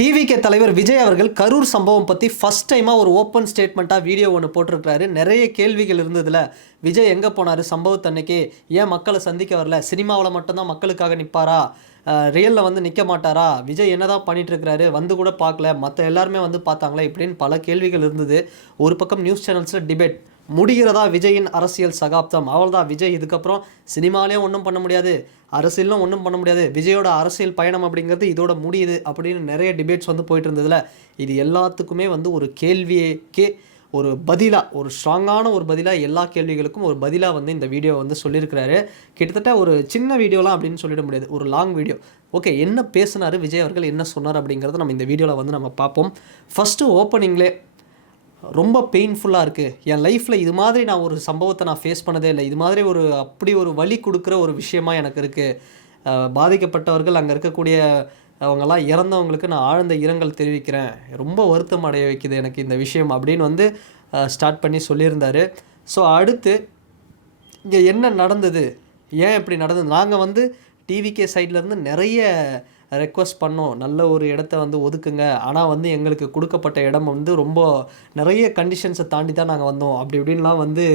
TVK தலைவர் விஜய் அவர்கள் கரூர் சம்பவம் பற்றி ஃபஸ்ட் டைமாக ஒரு ஓப்பன் ஸ்டேட்மெண்ட்டாக வீடியோ ஒன்று போட்டிருக்கிறாரு. நிறைய கேள்விகள் இருந்ததில் விஜய் எங்கே போனார் சம்பவத்தன்னைக்கு, ஏன் மக்களை சந்திக்க வரல, சினிமாவில் மட்டும்தான் மக்களுக்காக நிற்பாரா, ரியலில் வந்து நிற்க மாட்டாரா, விஜய் என்ன தான் பண்ணிகிட்ருக்கிறாரு, வந்து கூட பார்க்கல, மற்ற எல்லாருமே வந்து பார்த்தாங்களே இப்படின்னு பல கேள்விகள் இருந்தது. ஒரு பக்கம் நியூஸ் சேனல்ஸில் டிபேட் முடிகிறதா விஜயின் அரசியல் சகாப்தம், அவ்வளோதான் விஜய் இதுக்கப்புறம் சினிமாலேயும் ஒன்றும் பண்ண முடியாது, அரசியலும் ஒன்றும் பண்ண முடியாது, விஜயோட அரசியல் பயணம் அப்படிங்கிறது இதோட முடியுது அப்படின்னு நிறைய டிபேட்ஸ் வந்து போயிட்டு இருந்ததில் இது எல்லாத்துக்குமே வந்து ஒரு கேள்விக்கே ஒரு பதிலாக, ஒரு ஸ்ட்ராங்கான ஒரு பதிலாக, எல்லா கேள்விகளுக்கும் ஒரு பதிலாக வந்து இந்த வீடியோ வந்து சொல்லியிருக்கிறாரு. கிட்டத்தட்ட ஒரு சின்ன வீடியோலாம் அப்படின்னு சொல்லிட முடியாது, ஒரு லாங் வீடியோ. ஓகே, என்ன பேசினார் விஜய் அவர்கள், என்ன சொன்னார் அப்படிங்கிறத நம்ம இந்த வீடியோவில் வந்து நம்ம பார்ப்போம். ஃபஸ்ட்டு ஓப்பனிங்லே ரொம்ப பெயின்ஃபுல்லாக இருக்குது, என் லைஃப்பில் இது மாதிரி நான் ஒரு சம்பவத்தை நான் ஃபேஸ் பண்ணதே இல்லை, இது மாதிரி ஒரு அப்படி ஒரு வலி கொடுக்குற ஒரு விஷயமா எனக்கு இருக்குது, பாதிக்கப்பட்டவர்கள் அங்கே இருக்கக்கூடிய அவங்கெல்லாம் இறந்தவங்களுக்கு நான் ஆழ்ந்த இரங்கல் தெரிவிக்கிறேன், ரொம்ப வருத்தம் அடைய வைக்குது எனக்கு இந்த விஷயம் அப்படின்னு வந்து ஸ்டார்ட் பண்ணி சொல்லியிருந்தார். ஸோ அடுத்து இங்கே என்ன நடந்தது, ஏன் இப்படி நடந்தது, நாங்கள் வந்து டிவிகே சைட்லேருந்து நிறைய ரெக்வஸ்ட் பண்ணோம், நல்ல ஒரு இடத்த வந்து ஒதுக்குங்க, ஆனால் வந்து எங்களுக்கு கொடுக்கப்பட்ட இடம் வந்து ரொம்ப நிறைய கண்டிஷன்ஸை தாண்டி தான் நாங்கள் வந்தோம் அப்படி இப்படின்லாம் வந்து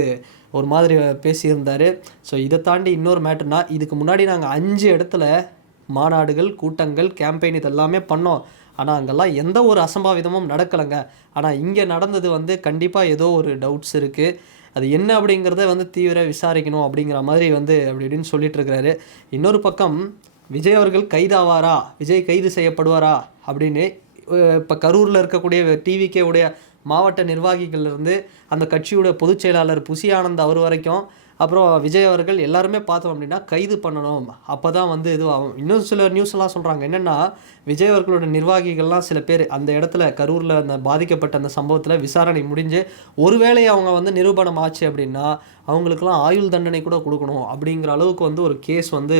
ஒரு மாதிரி பேசியிருந்தார். ஸோ இதை தாண்டி இன்னொரு மேட்டர்னா, இதுக்கு முன்னாடி நாங்கள் 5 இடத்துல மாநாடுகள், கூட்டங்கள், கேம்பெயின் இதெல்லாமே பண்ணோம், ஆனால் அங்கெல்லாம் எந்த ஒரு அசம்பாவிதமும் நடக்கலைங்க, ஆனால் இங்கே நடந்தது வந்து கண்டிப்பாக ஏதோ ஒரு டவுட்ஸ் இருக்குது, அது என்ன அப்படிங்கிறத வந்து தீவிர விசாரிக்கணும் அப்படிங்கிற மாதிரி வந்து அப்படி இப்படின்னு சொல்லிட்டு இருக்கிறாரு. இன்னொரு பக்கம் விஜய் அவர்கள் கைதாவாரா, விஜய் கைது செய்யப்படுவாரா அப்படின்னு இப்போ கரூரில் இருக்கக்கூடிய டிவிகே உடைய மாவட்ட நிர்வாகிகள்லேருந்து அந்த கட்சியோட பொதுச் செயலாளர் புசி ஆனந்த் அவர் வரைக்கும், அப்புறம் விஜய் அவர்கள் எல்லாருமே பார்த்தோம் அப்படின்னா கைது பண்ணணும், அப்போ தான் வந்து இதுவாகும். இன்னும் சில நியூஸ்லாம் சொல்கிறாங்க என்னென்னா, விஜய் அவர்களோட நிர்வாகிகள்லாம் சில பேர் அந்த இடத்துல கரூரில் அந்த பாதிக்கப்பட்ட அந்த சம்பவத்தில் விசாரணை முடிஞ்சு ஒருவேளை அவங்க வந்து நிரூபணம் ஆச்சு அப்படின்னா அவங்களுக்கெல்லாம் ஆயுள் தண்டனை கூட கொடுக்கணும் அப்படிங்கிற அளவுக்கு வந்து ஒரு கேஸ் வந்து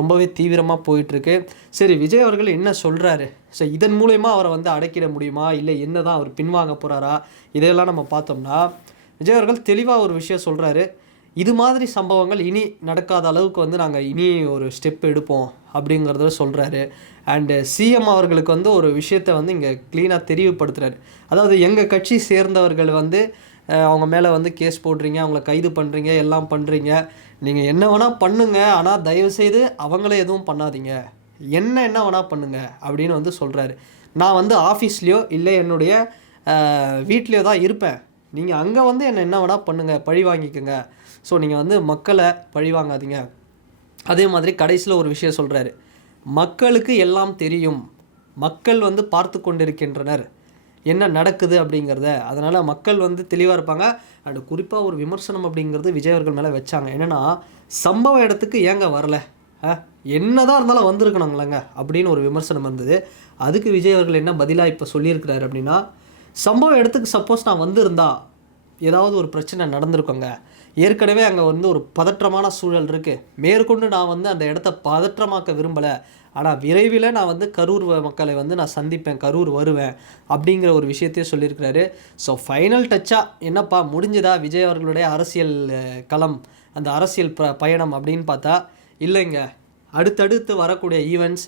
ரொம்பவே தீவிரமாக போயிட்டுருக்கு. சரி, விஜய் அவர்கள் என்ன சொல்கிறாரு, ஸோ இதன் மூலயமா அவரை வந்து அடக்கிட முடியுமா, இல்லை என்ன தான் அவர் பின்வாங்க போகிறாரா, இதையெல்லாம் நம்ம பார்த்தோம்னா விஜய் அவர்கள் தெளிவாக ஒரு விஷயம் சொல்கிறாரு, இது மாதிரி சம்பவங்கள் இனி நடக்காத அளவுக்கு வந்து நாங்கள் இனி ஒரு ஸ்டெப் எடுப்போம் அப்படிங்கிறத சொல்கிறாரு. அண்டு சிஎம் அவர்களுக்கு வந்து ஒரு விஷயத்தை வந்து இங்கே க்ளீனாக தெளிவுபடுத்துகிறாரு. அதாவது எங்கள் கட்சி சேர்ந்தவர்கள் வந்து அவங்க மேலே வந்து கேஸ் போடுறீங்க, அவங்கள கைது பண்ணுறீங்க, எல்லாம் பண்ணுறீங்க, நீங்கள் என்ன வேணால் பண்ணுங்கள், ஆனால் தயவுசெய்து அவங்கள எதுவும் பண்ணாதீங்க, என்ன வேணால் பண்ணுங்கள் அப்படின்னு வந்து சொல்கிறாரு. நான் வந்து ஆஃபீஸ்லேயோ இல்லை என்னுடைய வீட்லேயோ தான் இருப்பேன், நீங்கள் அங்கே வந்து என்ன வேணால் பண்ணுங்கள், பழி வாங்கிக்கோங்க, ஸோ நீங்கள் வந்து மக்களை பழி வாங்காதீங்க. அதே மாதிரி கடைசியில் ஒரு விஷயம் சொல்கிறாரு, மக்களுக்கு எல்லாம் தெரியும், மக்கள் வந்து பார்த்து கொண்டிருக்கின்றனர் என்ன நடக்குது அப்படிங்கிறத, அதனால் மக்கள் வந்து தெளிவாக இருப்பாங்க. அண்ட் குறிப்பாக ஒரு விமர்சனம் அப்படிங்கிறது விஜய் அவர்கள் மேலே வச்சாங்க, என்னென்னா சம்பவ இடத்துக்கு ஏங்க வரல, என்ன தான் இருந்தாலும் வந்திருக்கணுங்களேங்க அப்படின்னு ஒரு விமர்சனம் இருந்தது. அதுக்கு விஜய் அவர்கள் என்ன பதிலாக இப்போ சொல்லியிருக்கிறாரு அப்படின்னா, சம்பவ இடத்துக்கு சப்போஸ் நான் வந்திருந்தா ஏதாவது ஒரு பிரச்சனை நடந்திருக்கோங்க, ஏற்கனவே அங்கே வந்து ஒரு பதற்றமான சூழல் இருக்குது, மேற்கொண்டு நான் வந்து அந்த இடத்த பதற்றமாக்க விரும்பலை, ஆனால் விரைவில் நான் வந்து கரூர் மக்களை வந்து நான் சந்திப்பேன், கரூர் வருவேன் அப்படிங்கிற ஒரு விஷயத்தையும் சொல்லியிருக்கிறாரு. ஸோ ஃபைனல் டச்சாக என்னப்பா முடிஞ்சதா விஜய் அவர்களுடைய அரசியல் களம், அந்த அரசியல் பயணம் அப்படின்னு பார்த்தா இல்லைங்க, அடுத்தடுத்து வரக்கூடிய ஈவெண்ட்ஸ்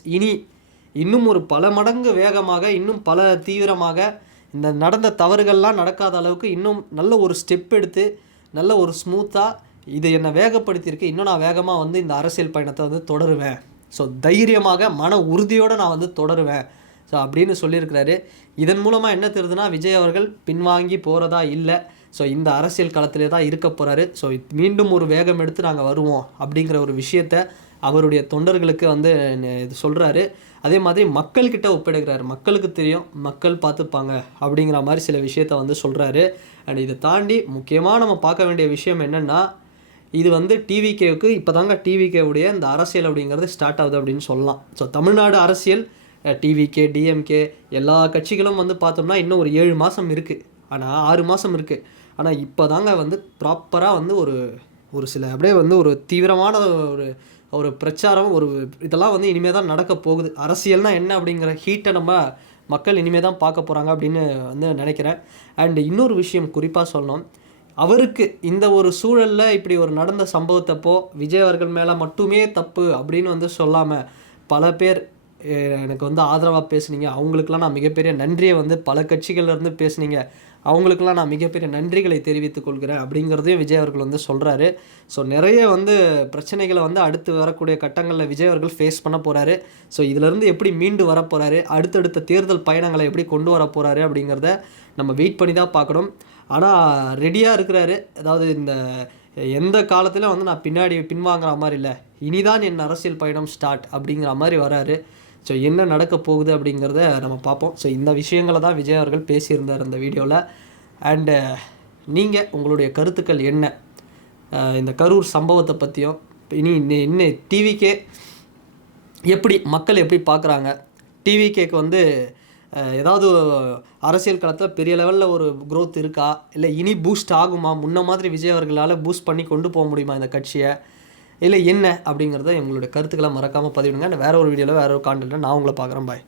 இன்னும் ஒரு பல மடங்கு வேகமாக, இன்னும் பல தீவிரமாக, இந்த நடந்த தவறுகள்லாம் நடக்காத அளவுக்கு இன்னும் நல்ல ஒரு ஸ்டெப் எடுத்து நல்ல ஒரு ஸ்மூத்தாக இது என்னை வேகப்படுத்தியிருக்கு, இன்னும் நான் வேகமாக வந்து இந்த அரசியல் பயணத்தை வந்து தொடருவேன், ஸோ தைரியமாக மன உறுதியோடு நான் வந்து தொடருவேன் ஸோ அப்படின்னு சொல்லியிருக்கிறாரு. இதன் மூலமாக என்ன தெரியுதுன்னா, விஜய் அவர்கள் பின்வாங்கி போகிறதா இல்லை, ஸோ இந்த அரசியல் களத்திலே தான் இருக்க போகிறாரு, ஸோ மீண்டும் ஒரு வேகம் எடுத்து நாங்கள் வருவோம் அப்படிங்கிற ஒரு விஷயத்தை அவருடைய தொண்டர்களுக்கு வந்து இது சொல்கிறாரு. அதே மாதிரி மக்கள்கிட்ட ஒப்படைக்கிறாரு, மக்களுக்கு தெரியும், மக்கள் பார்த்துப்பாங்க அப்படிங்கிற மாதிரி சில விஷயத்த வந்து சொல்கிறாரு. அண்ட் இதை தாண்டி முக்கியமாக நம்ம பார்க்க வேண்டிய விஷயம் என்னென்னா, இது வந்து டிவிகேவுக்கு இப்போ தாங்க டிவிகேவுடைய இந்த அரசியல் அப்படிங்கிறது ஸ்டார்ட் ஆகுது அப்படின்னு சொல்லலாம். ஸோ தமிழ்நாடு அரசியல் டிவிகே, டிஎம்கே எல்லா கட்சிகளும் வந்து பார்த்தோம்னா இன்னும் ஒரு 7 மாதம் இருக்குது, ஆனால் 6 மாதம் இருக்குது, ஆனால் இப்போ தாங்க வந்து ப்ராப்பராக வந்து ஒரு சில அப்படியே வந்து ஒரு தீவிரமான ஒரு பிரச்சாரம், ஒரு இதெல்லாம் வந்து இனிமேல் தான் நடக்க போகுது. அரசியல்னால் என்ன அப்படிங்கிற ஹீட்டை நம்ம மக்கள் இனிமேல் தான் பார்க்க போகிறாங்க அப்படின்னு வந்து நினைக்கிறேன். அண்டு இன்னொரு விஷயம் குறிப்பாக சொல்லணும், அவருக்கு இந்த ஒரு சூழலில் இப்படி ஒரு நடந்த சம்பவத்தப்போ விஜய் அவர்கள் மேலே மட்டுமே தப்பு அப்படின்னு வந்து சொல்லாமல் பல பேர் எனக்கு வந்து ஆதரவாக பேசுனீங்க, அவங்களுக்கெல்லாம் நான் மிகப்பெரிய நன்றியை வந்து பல கட்சிகள்லேருந்து பேசுனீங்க, அவங்களுக்கெல்லாம் நான் மிகப்பெரிய நன்றிகளை தெரிவித்துக் கொள்கிறேன் அப்படிங்கிறதையும் விஜய் அவர்கள் வந்து சொல்கிறாரு. ஸோ நிறைய வந்து பிரச்சனைகளை வந்து அடுத்து வரக்கூடிய கட்டங்களில் விஜய் அவர்கள் ஃபேஸ் பண்ண போகிறாரு. ஸோ இதிலேருந்து எப்படி மீண்டு வர போகிறாரு, அடுத்தடுத்த தேர்தல் பயணங்களை எப்படி கொண்டு வர போகிறாரு அப்படிங்கிறத நம்ம வெயிட் பண்ணி தான் பார்க்கணும். ஆனால் ரெடியாக இருக்கிறாரு. அதாவது இந்த எந்த காலத்திலும் வந்து நான் பின்வாங்குற மாதிரி இல்லை, இனிதான் என் அரசியல் பயணம் ஸ்டார்ட் அப்படிங்கிற மாதிரி வராரு. ஸோ என்ன நடக்க போகுது அப்படிங்கிறத நம்ம பார்ப்போம். ஸோ இந்த விஷயங்களை தான் விஜய் அவர்கள் பேசியிருந்தார் அந்த வீடியோவில். அண்டு நீங்கள் உங்களுடைய கருத்துக்கள் என்ன இந்த கரூர் சம்பவத்தை பற்றியும், இன்னும் டிவிக்கே மக்கள் எப்படி பார்க்குறாங்க, டிவிகேக்கு வந்து ஏதாவது அரசியல் களத்தில் பெரிய லெவலில் ஒரு க்ரோத் இருக்கா, இல்லை இனி பூஸ்ட் ஆகுமா, முன்ன மாதிரி விஜய் அவர்களால் பூஸ்ட் பண்ணி கொண்டு போக முடியுமா இந்த கட்சியை, இல்லை என்ன அப்படிங்கிறத எங்களுடைய கருத்துக்களை மறக்காமல் பதிவிடுங்க. வேறு ஒரு வீடியோவில் வேறு ஒரு கான்டென்ட்டில் நான் உங்களை பார்க்குறேன். பாய்.